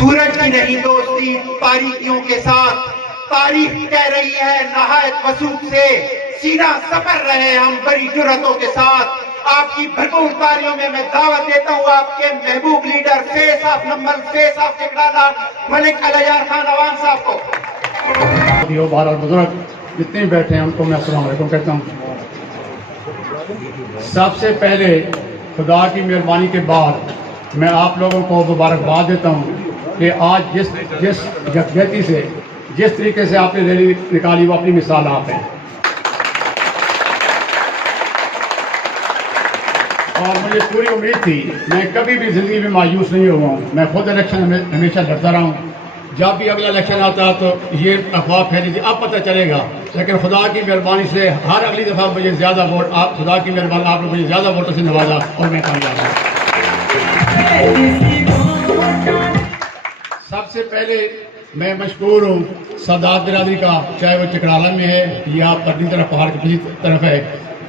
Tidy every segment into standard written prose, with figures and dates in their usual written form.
سورج کی نہیں دوستی تاریکیوں کے ساتھ، تاریخ کہہ رہی ہے نہایت وثوق سے، سینہ سپر رہے ہم بڑی جرأتوں کے ساتھ۔ آپ کی بھرپور تالیوں میں دعوت دیتا ہوں آپ کے محبوب leader face of number face of Chakrala Malik Allahyar Khan Awan صاحب کو۔ بھارت بزرگ جتنے بیٹھے ہیں ان کو میں السلام علیکم کہتا ہوں۔ سب سے پہلے خدا کی مہربانی کے بعد میں آپ لوگوں کو مبارکباد دیتا ہوں کہ آج جس یکجہتی سے جس طریقے سے آپ نے ریلی نکالی وہ اپنی مثال آپ ہیں، اور مجھے پوری امید تھی، میں کبھی بھی زندگی میں مایوس نہیں ہوا ہوں، میں خود الیکشن ہمیشہ لڑتا رہا ہوں۔ جب بھی اگلا الیکشن آتا تو یہ افواہ پھیلی تھی، اب پتہ چلے گا، لیکن خدا کی مہربانی سے ہر اگلی دفعہ مجھے زیادہ ووٹ، خدا کی مہربانی آپ نے مجھے زیادہ ووٹوں سے نوازا اور میں کامیاب ہوں۔ سب سے پہلے میں مشکور ہوں سادات برادری کا، چاہے وہ چکرالا میں ہے یا پٹنی طرف پہاڑ کی پچھلی طرف ہے۔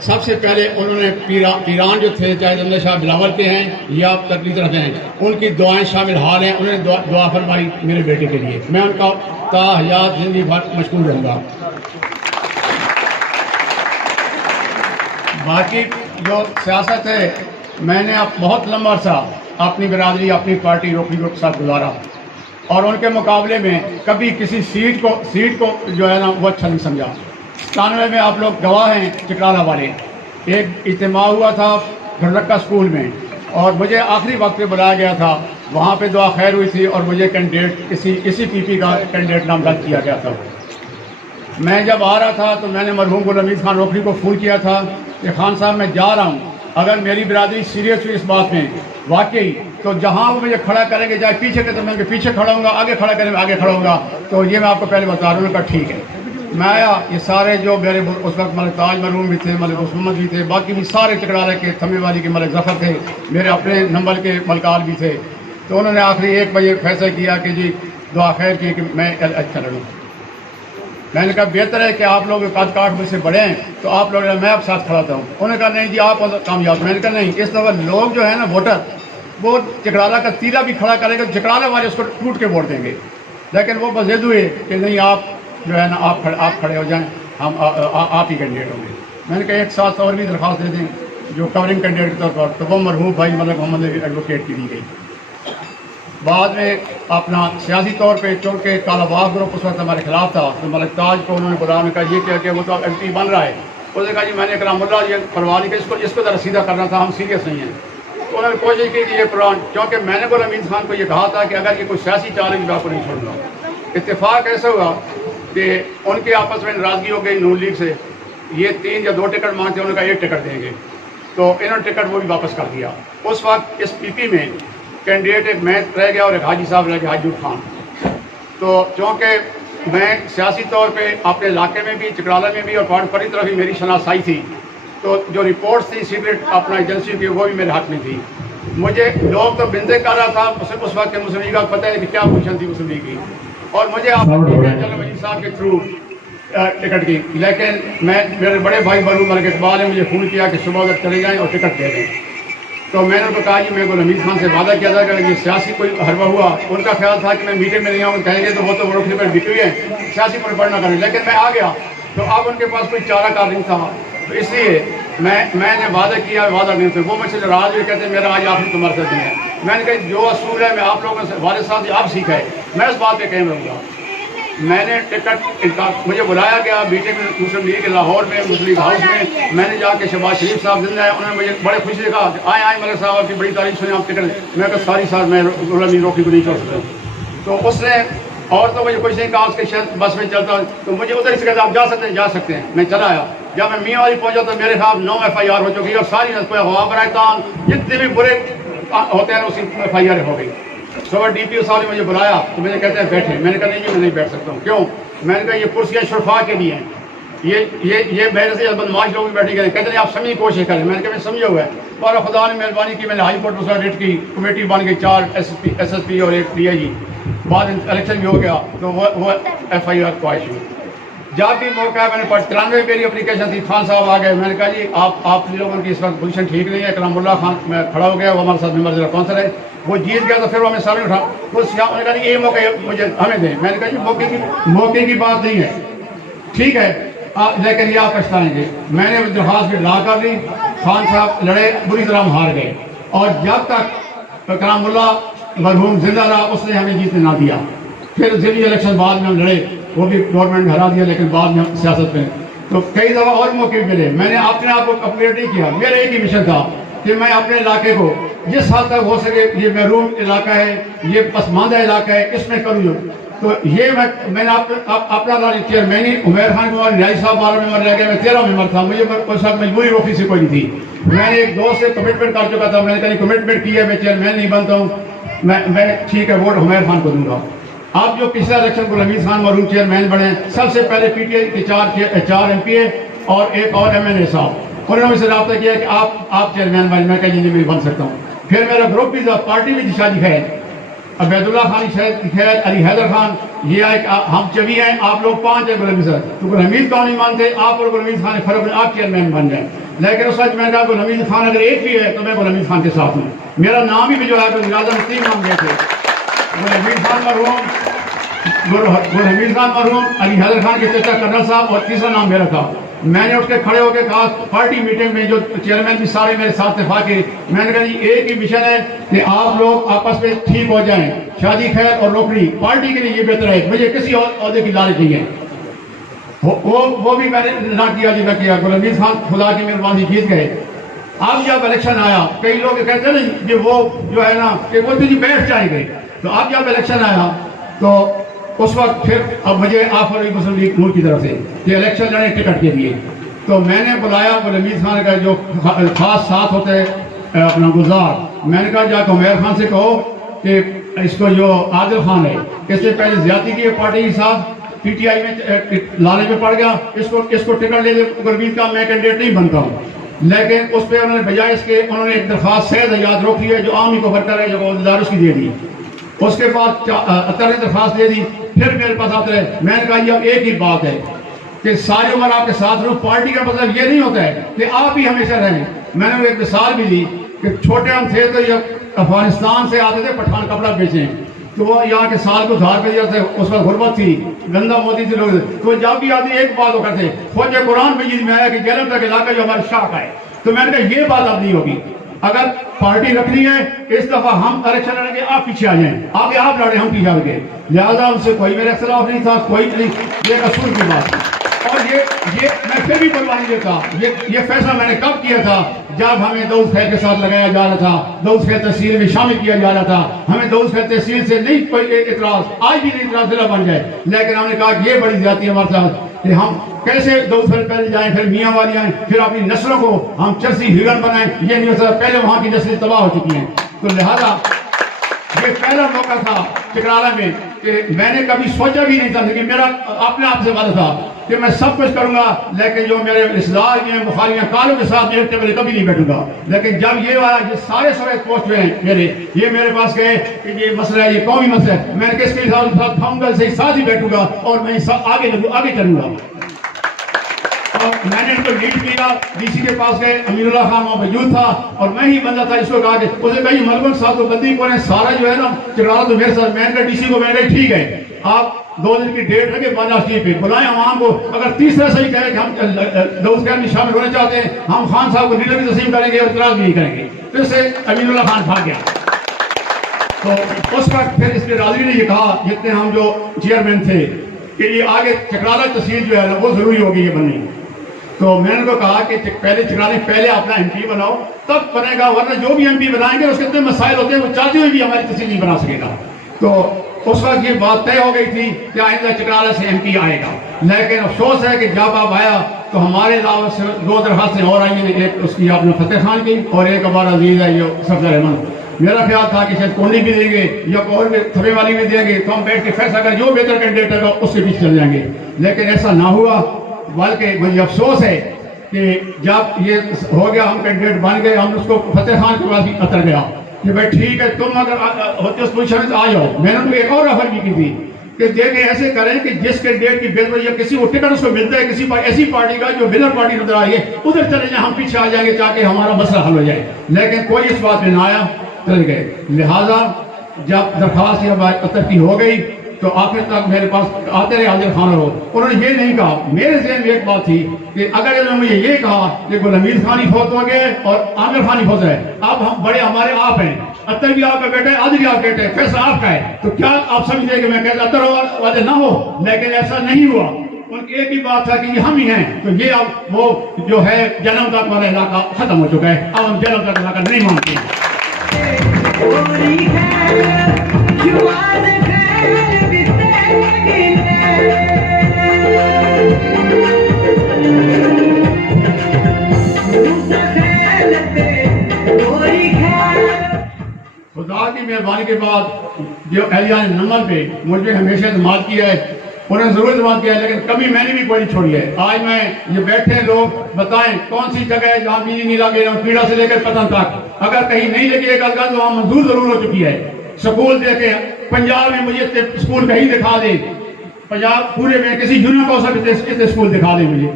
سب سے پہلے انہوں نے پیران جو تھے، چاہے جملہ شاہ بلاول کے ہیں یا پٹنی طرف ہیں، ان کی دعائیں شامل حال ہیں، انہوں نے دعا فرمائی میرے بیٹے کے لیے، میں ان کا تا حیات زندگی بھر مشکور رہوں گا۔ باقی جو سیاست ہے، میں نے اب بہت لمبا عرصہ اپنی برادری اپنی پارٹی روکڑی گروپ کے ساتھ گزارا، اور ان کے مقابلے میں کبھی کسی سیٹ کو جو ہے نا وہ اچھا نہیں سمجھا۔ 97 میں آپ لوگ گواہ ہیں، چکرالا والے ایک اجتماع ہوا تھا گھرلکا اسکول میں، اور مجھے آخری وقت پہ بلایا گیا تھا، وہاں پہ دعا خیر ہوئی تھی اور مجھے کینڈیڈیٹ اسی پی پی کا کینڈیڈیٹ نامزد کیا گیا تھا۔ میں جب آ رہا تھا تو میں نے مرحوم غلام حمید خان روکڑی کو فون کیا تھا کہ خان صاحب میں جا رہا ہوں، اگر میری برادری سیریس ہوئی اس بات میں واقعی تو جہاں وہ مجھے کھڑا کریں گے، چاہے پیچھے کے تو میں پیچھے کھڑا ہوں گا، آگے کھڑا کریں گے آگے کھڑا ہوں گا، تو یہ میں آپ کو پہلے بتا رہا ہوں۔ انہوں نے کہا ٹھیک ہے۔ میں آیا، یہ سارے جو میرے اس وقت ملک تاج مرحوم بھی تھے، ملک محمد بھی تھے، باقی بھی سارے چکرالا کے تھمے والی کے ملک ظفر تھے، میرے اپنے نمبر کے ملکال بھی تھے، تو انہوں نے آخری 1 بجے فیصلہ کیا کہ جی دعا خیر کی کہ میں اچھا لڑوں۔ میں نے کہا بہتر ہے کہ آپ لوگ قد کاٹ مجھ سے بڑے ہیں تو آپ لوگ میں آپ ساتھ کھڑا تھا ہوں۔ انہوں نے کہا نہیں جی آپ کامیاب۔ میں نے کہا نہیں، اس دفعہ لوگ جو ہے نا ووٹر وہ چکرالا کا تیرا بھی کھڑا کریں گے، چکرالا والے اس کو ٹوٹ کے ووٹ دیں گے، لیکن وہ بضد ہوئے کہ نہیں آپ جو ہے نا آپ کھڑے ہو جائیں، ہم آپ ہی کینڈیڈیٹ ہوں گے۔ میں نے کہا ایک ساتھ اور بھی درخواست دے دیں جو کورنگ کینڈیڈیٹ کے طور پر، تو وہ مرحوم بھائی ملک محمد ایڈوکیٹ کی دی گئی۔ بعد میں اپنا سیاسی طور پہ چونکہ کالا باغ گروپ اس وقت ہمارے خلاف تھا، تو ملک تاج کو انہوں نے بلایا، کہا یہ کیا کہ وہ تو ایم پی بن رہا ہے، اس نے کہا جی میں نے کرام اللہ یہ پرواہ نہیں کہ اس کو ذرا سیدھا کرنا تھا، ہم سیریس نہیں ہیں۔ تو انہوں نے کوشش کی کہ یہ پران، کیونکہ میں نے غلام حمید خان کو یہ کہا تھا کہ اگر یہ کوئی سیاسی چال ہے میں آپ کو نہیں چھوڑوں گا۔ اتفاق ایسا ہوا کہ ان کے آپس میں ناراضگی ہو گئی نون لیگ سے، یہ 3 یا 2 ٹکٹ مانگتے ہیں، انہوں نے کہا 1 ٹکٹ دیں گے، تو انہوں نے ٹکٹ وہ بھی واپس کر دیا۔ اس وقت اس پی پی میں کینڈیڈیٹ ایک میں رہ گیا اور ایک حاجی صاحب رہ گیا، حاجی خان۔ تو چونکہ میں سیاسی طور پہ اپنے علاقے میں بھی، چکرالا میں بھی اور پہاڑی طرف بھی میری شناسائی تھی، تو جو رپورٹس تھی سیکرٹ اپنا ایجنسی کی وہ بھی میرے ہاتھ میں تھی۔ مجھے لوگ تو بندے کر رہا تھا اس وقت کے مسلم لیگ کا پتہ ہے کہ کیا پوزیشن تھی مسلم لیگ کی، اور مجھے آپ چلو وزیر صاحب کے تھرو ٹکٹ کی، لیکن میرے بڑے بھائی مرحوم ملک اقبال نے مجھے فون کیا کہ صبح تک چلے جائیں اور ٹکٹ دے دیں۔ تو میں نے ان کو کہا جی میں غلام حمید خان سے وعدہ کیا تھا کہ یہ سیاسی کوئی حربہ ہوا، ان کا خیال تھا کہ میں میٹنگ میں نہیں آؤں، کہیں گے تو وہ تو روکنے پر بکی ہوئی ہے، سیاسی پر پڑھنا کریں، لیکن میں آ گیا تو اب ان کے پاس کوئی چارہ کار نہیں تھا، تو اس لیے میں نے وعدہ کیا، وعدہ نہیں تھا۔ وہ مجھ سے ناراض ہوئے، کہتے ہیں میرا آج آخری تمہارے ساتھ ہے۔ میں نے کہا جو اصول ہے میں آپ لوگوں سے والد صاحب سے آپ سیکھا ہے، میں اس بات پہ قائم رہوں گا۔ میں نے ٹکٹ مجھے بلایا گیا میٹنگ میں مسلم لیگ لاہور میں مسلم لیگ ہاؤس میں نے جا کے شہباز شریف صاحب زندہ ہے، انہوں نے مجھے بڑے خوشی سے کہا کہ آئیں ملک صاحب آپ کی بڑی تعریف سنیں، آپ ٹکٹ۔ میں کہا ساری سال میں غلام روکڑی کو نہیں چھوڑ سکتا ہوں۔ تو اس نے اور تو مجھے کچھ نہیں کہا، اس کے شاید بس میں چلتا تو مجھے ادھر سے کہتا آپ جا سکتے ہیں۔ میں چلا آیا، جب میں میاں والی پہنچا تو میرے خلاف 9 FIR ہو چکی اور ساری ہوا برائے جتنے بھی برے ہوتے ہیں اسی FIR ہو گئی۔ صبح ڈی پی او صاحب نے مجھے بلایا تو مجھے کہتے ہیں بیٹھے، میں نے کہا نہیں جی میں نہیں بیٹھ سکتا ہوں۔ کیوں؟ میں نے کہا یہ کرسیاں شرفا کے لیے ہیں، یہ میرے سے بدماش لوگ بھی بیٹھے گئے، کہتے ہیں آپ سمجھ کوشش کریں۔ میں نے کہا میں سمجھا ہوا ہے، اور خدا نے مہربانی کی، میں نے ہائی کورٹ میں ریٹ کی، کمیٹی بن گئی، 4 SSP اور 1 DIG، بعد الیکشن بھی ہو گیا تو وہ FIR خواہش ہوئی۔ جب بھی موقع ہے میں نے 93 میری اپلیکیشن تھی، خان صاحب آ گئے، میں نے کہا جی آپ لوگوں کی اس وقت پوزیشن ٹھیک نہیں ہے، کرام اللہ خان میں کھڑا ہو گیا، وہ ہمارے ساتھ ممبر ضلع کونسل ہے، وہ جیت گیا تو پھر وہ ہمیں سامنے اٹھا وہ سیاح نے کہا یہ موقع مجھے ہمیں دیں. میں نے کہا یہ موقع کی بات نہیں ہے, ٹھیک ہے لیکن یہ آپ پچھتائیں گے. میں نے درخواست لا کر لی, خان صاحب لڑے, بری طرح ہم ہار گئے, اور جب تک کرام اللہ مرحوم زندہ رہا اس نے ہمیں جیتنے نہ دیا. پھر ضلعی الیکشن بعد میں ہم لڑے, وہ بھی گورنمنٹ ہرا دیا, لیکن بعد میں سیاست میں تو کئی دفعہ اور موقع ملے. میں نے اپنے آپ کو اپگریڈ نہیں کیا, میرا ایک ہی مشن تھا کہ میں اپنے علاقے کو جس حد تک ہو سکے, یہ محروم علاقہ ہے, یہ پسماندہ علاقہ ہے, اس میں کروں. تو یہ میں نے اپنا چیئرمین عمیر خان کو ریاض صاحب 12 ممبر لے گیا, میں 13 ممبر تھا. مجھے اس وقت مجبوری روکی سے کوئی نہیں تھی. میں نے ایک دوست سے کمٹمنٹ کر چکا تھا, میں نے کہا کمٹمنٹ کی ہے, میں چیئرمین نہیں بنتا ہوں, میں ٹھیک ہے ووٹ عمیر خان کو دوں گا. آپ جو پچھلا الیکشن کو حمید خان مرحوم چیئرمین بنے, سب سے پہلے پی ٹی آئی کے 4 ایم پی اے اور ایک اور ایم این اے صاحب, انہوں نے مجھ سے رابطہ کیا کہ آپ چیئرمین بنے. میں کہا نہیں بن سکتا ہوں. پھر میرا گروپ بھی تھا, پارٹی بھی شادی خیر, عبید اللہ خان خیر, علی حیدر خان, یہ ایک ہم چوی ہیں, آپ لوگ 5 ہیں گل حمید صاحب. تو گل حمید کو نہیں مانتے, آپ اور گل حمید خان فرق میں آپ چیئرمین بن جائیں. لیکن اس وقت میں نے کہا گل حمید خان اگر ایک بھی ہے تو میں گل حمید خان کے ساتھ ہوں. میرا نام بھی جو ہے زیادہ 3 نام گئے تھے, گل حمید خان مرحوم, گل حمید خان مرحوم, علی حیدر خان کے چچا کرنل صاحب, اور تیسرا نام میرا تھا. میں نے اٹھ کے کھڑے ہو کے کہا پارٹی میٹنگ میں, جو چیئرمین بھی سارے میرے ساتھ اتفاق کے, میں نے کہا جی ایک ہی مشن ہے کہ آپ لوگ آپس میں ٹھیک ہو جائیں, شادی خیر اور نوکری, پارٹی کے لیے یہ بہتر ہے, مجھے کسی عہدے کی لالچ نہیں ہے. وہ بھی میں نے نہ کیا جی نہ کیا. گل حمید خان خدا کی مہربانی جیت گئے. اب جب الیکشن آیا, کئی لوگ کہتے ہیں نا کہ وہ جو ہے نا کہ وہ جی بیٹھ جائیں گے, تو اب جب الیکشن آیا تو اس وقت پھر اب مجھے آفر ہوئی مسلم لیگ نور کی طرف سے کہ الیکشن لڑے ٹکٹ کے لیے. تو میں نے بلایا گل حمید خان کا جو خاص ساتھ ہوتے ہیں اپنا گلزار, میں نے کہا جا کے عمیر خان سے کہو کہ اس کو جو عادل خان ہے, اس سے پہلے زیادتی کی پارٹی کے ساتھ پی ٹی آئی میں لالچ میں پڑ گیا, اس کو ٹکٹ لے دے. گلبیر کا میں کینڈیڈیٹ نہیں بنتا ہوں, لیکن اس پہ انہوں نے بجائے اس کے انہوں نے ایک درخواست سید یاد روک لی ہے جو عام ہی کو برکر ہے, جو عہدیدار اس کی دے دی. اس کے بعد 78 درخواست دے دی. پھر میرے پاس آتے رہے. میں نے کہا یہ اب ایک ہی بات ہے کہ ساری عمر آپ کے ساتھ رہوں. پارٹی کا مطلب یہ نہیں ہوتا ہے کہ آپ ہی ہمیشہ رہیں. میں نے ایک مثال بھی دی کہ چھوٹے ہم تھے تو یہ افغانستان سے آتے تھے پٹھان کپڑا بیچیں, تو وہ یہاں کے سال کو دھار پہ جاتے, اس وقت غربت تھی, گندہ موتی تھے لوگ, تو جب بھی آتے ایک بات وہ کرتے, خواجہ قرآن مجید میں آیا کہ جلم تک علاقہ جو ہماری شاخ ہے. تو میں نے کہا یہ بات اب نہیں ہوگی. اگر پارٹی رکھنی ہے اس دفعہ ہم الیکشن لڑیں گے, آپ پیچھے آ جائیں, آگے آپ لڑیں ہم پیچھے آ گئے. لہٰذا ان سے کوئی میرا اختلاف نہیں تھا, کوئی نہیں, یہ اصول کی بات. اور یہ میں پھر بھی بلوا نہیں دیتا. یہ فیصلہ میں نے کب کیا تھا جب ہمیں داؤد خیر کے ساتھ لگایا جا رہا تھا, داؤد خیر تحصیل میں شامل کیا جا رہا تھا. ہمیں داؤد خیر تحصیل سے نہیں کوئی اعتراض, آج بھی نہیں اعتراض ضلع بن جائے, لیکن ہم نے کہا کہ یہ بڑی زیادتی ہے ہمارے ساتھ کہ ہم کیسے داؤد خیر پہلے جائیں, پھر میاں والی آئیں, پھر اپنی نسلوں کو ہم چرسی ہرن بنائیں. یہ نہیں ہو سکتا, پہلے وہاں کی نسلیں تباہ ہو چکی ہیں. تو لہذا یہ پہلا موقع تھا چکرالہ میں کہ میں نے کبھی سوچا بھی نہیں تھا, لیکن میرا اپنے آپ سے وعدہ تھا کہ میں سب کچھ کروں گا, لیکن جو میرے اصلاح میں مخالفین کالوں کے ساتھ ایک ٹیبل کبھی نہیں بیٹھوں گا. لیکن جب یہ آیا, یہ سارے پوسٹ ہوئے ہیں میرے پاس گئے کہ یہ مسئلہ ہے, یہ قومی مسئلہ ہے, میں نے کس کے ساتھ کھاؤں گا, ساتھ ہی بیٹھوں گا اور میں آگے چلوں گا. اور میں نے ان کو لیڈ کیا, ڈی سی کے پاس گئے, امیر اللہ خان وہاں موجود تھا اور میں ہی بندہ تھا. اس کو کہا کہ اسے کہا یہ ملبن صاحب کو بندی کون ہے, سارا جو ہے نا چکرالا تو میرے ساتھ. میں نے کہا ڈی سی کو, میں نے کہا ٹھیک ہے آپ 2 دن کی ڈیٹ رکھے بازار شریف پہ, بلائیں عوام کو. اگر تیسرا صحیح کہے کہ ہم داؤد خیر میں شامل ہونا چاہتے ہیں, ہم خان صاحب کو لیڈر بھی تسلیم کریں گے اور اعتراض بھی نہیں کریں گے. پھر سے امین اللہ خان بھاگ گیا. تو اس وقت پھر اس کے راضی نے یہ کہا, جتنے ہم جو چیئرمین تھے, کہ یہ آگے چکرالا تحصیل جو ہے نا وہ ضروری ہوگی یہ بننی. تو میں نے ان کو کہا کہ پہلے اپنا ایم پی بناؤ تب بنے گا, ورنہ جو بھی ایم پی بنائیں گے اس کے اتنے مسائل ہوتے ہیں, وہ چاہتے ہوئے بھی ہماری تحصیل نہیں بنا سکے گا. تو اس وقت یہ بات طے ہو گئی تھی کہ آئندہ چکرالہ سے ایم پی آئے گا. لیکن افسوس ہے کہ جب آپ آیا تو ہمارے علاوہ سے 2 درخواستیں اور آئی ہیں, ایک اس کی آپ نے فتح خان کی اور ایک ہمارا عزیز ہے جو صفدر احمد. میرا خیال تھا کہ شاید کونڈی بھی دیں گے یا اور تھبے والی بھی دیں گے, تو ہم بیٹھ کے فیصلہ کر جو بہتر کینڈیڈیٹ ہوگا اس کے پیچھے چل جائیں گے. لیکن ایسا نہ ہوا, بلکہ مجھے افسوس ہے کہ جب یہ ہو گیا ہم کینڈیڈیٹ بن گئے, ہم اس کو فتح خان کے پاس بھی اتر گیا کہ بھائی ٹھیک ہے تم اگر ہوتے اس پوزیشن میں آ جاؤ. میں نے تو ایک اور آفر بھی کی تھی کہ دیکھیں ایسے کریں کہ جس کینڈیڈیٹ کی بہتر یا کسی کو ٹکٹ اس کو ملتا ہے کسی ایسی پارٹی کا جو ونر پارٹی نظر آئی ہے, ادھر چلے جائیں, ہم پیچھے آ جائیں گے تاکہ ہمارا مسئلہ حل ہو جائے. لیکن کوئی اس بات میں نہ آیا. چل گئے. لہذا جب درخواست یا ترقی ہو گئی تو آخر تک میرے پاس آتے رہے عادل خان ہو. انہوں نے یہ نہیں کہا, میرے ذہن میں ایک بات تھی کہ اگر انہوں نے مجھے یہ کہا کہ گل حمید خانی فوت ہو گئے اور عامر خانی فوت ہے, اب ہم بڑے ہمارے آپ ہیں, اطہر بھی آپ کا بیٹا ہے, عادل بھی آپ کا بیٹا ہے, فیصلہ آپ کا ہے, تو کیا آپ سمجھتے کہ میں کہتا اطہر والے نہ ہو؟ لیکن ایسا نہیں ہوا. ان کی ایک ہی بات تھا کہ یہ ہم ہی ہیں. تو یہ اب وہ جو ہے جنم تک والا علاقہ ختم ہو چکا ہے, اب ہم جنم تک علاقہ نہیں مانتے ہیں. خدا کی مہربانی کے بعد جو اہلیان نمبر پہ مجھ پہ ہمیشہ اعتماد کیا ہے, انہوں نے ضرور اعتماد کیا ہے, لیکن کبھی میں نے بھی کوئی نہیں چھوڑی ہے. آج میں یہ بیٹھے لوگ بتائیں کون سی جگہ ہے جہاں بجلی نہیں لگے, پیڑا سے لے کر پتن تک, اگر کہیں نہیں لگی ایک گل تو وہاں منظور ضرور ہو چکی ہے. سکول دیکھیں پنجاب میں, مجھے اسکول کہیں دکھا دیں, پنجاب پورے میں کسی یونین کو کتنے اسکول دکھا دیں مجھے.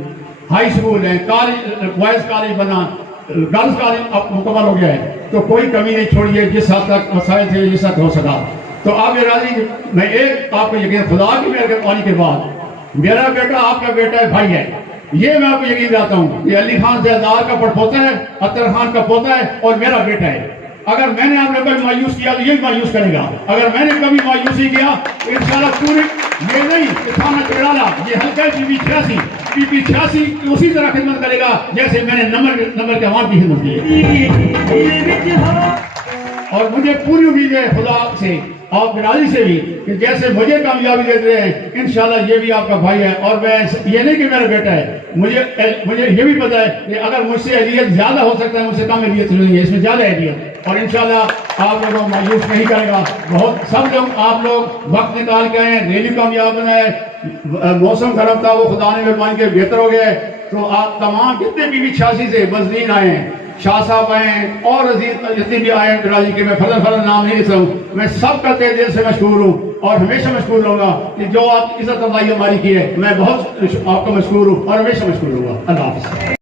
ہائی اسکول ہیں, کالج, بوائز کالج بنا, گرلز کالج اب مکمل ہو گیا ہے, تو کوئی کمی نہیں چھوڑی ہے جس حد تک مسائل تھے جس حد ہو سکا. تو آپ یہ راضی, میں ایک آپ کو یقین, خدا کی مہربانی کے بعد میرا بیٹا آپ کا بیٹا ہے, بھائی ہے, یہ میں آپ کو یقین دلاتا ہوں. یہ علی خان زیدار کا پڑپوتا ہے, اطہر خان کا پوتا ہے اور میرا بیٹا ہے. اگر میں نے آپ نے کبھی مایوس کیا تو یہ مایوس کرے گا. اگر میں نے کبھی مایوسی کیا تو انشاءاللہ پوری یہ نہیں کہ تھانہ چڑالا, یہ حلقہ پی پی 86 اسی طرح خدمت کرے گا جیسے میں نے نمبر کے عوام کی خدمت کی ہے. اور مجھے پوری امید ہے خدا سے, آپ برادری سے بھی, کہ جیسے مجھے کامیابی دیتے ہیں انشاءاللہ یہ بھی آپ کا بھائی ہے. اور میں یہ نہیں کہ میرا بیٹا ہے, مجھے یہ بھی پتا ہے کہ اگر مجھ سے اہلیت زیادہ ہو سکتا ہے, مجھ سے کم اہلیت نہیں ہے, اس میں زیادہ اہلیت ہے. اور انشاءاللہ آپ لوگوں کو مایوس نہیں کرے گا. بہت سب لوگ آپ لوگ وقت نکال کے آئے ہیں, ریلی کامیاب بنا ہے, موسم خراب تھا وہ خدا نے مہربانی کے بہتر ہو گیا ہے. تو آپ تمام جتنے بھی 86 سے مزدین آئے ہیں, شاہ صاحب آئے ہیں اور جتنے بھی آئے ہیں برادری کے, میں فضل نام نہیں لیتا ہوں, میں سب کا تہ دل سے مشکور ہوں اور ہمیشہ مشکور رہوں گا کہ جو آپ عزت افزائی ہماری کی ہے. میں بہت آپ کا مشکور ہوں اور ہمیشہ مشکور ہوں گا. اللہ حافظ.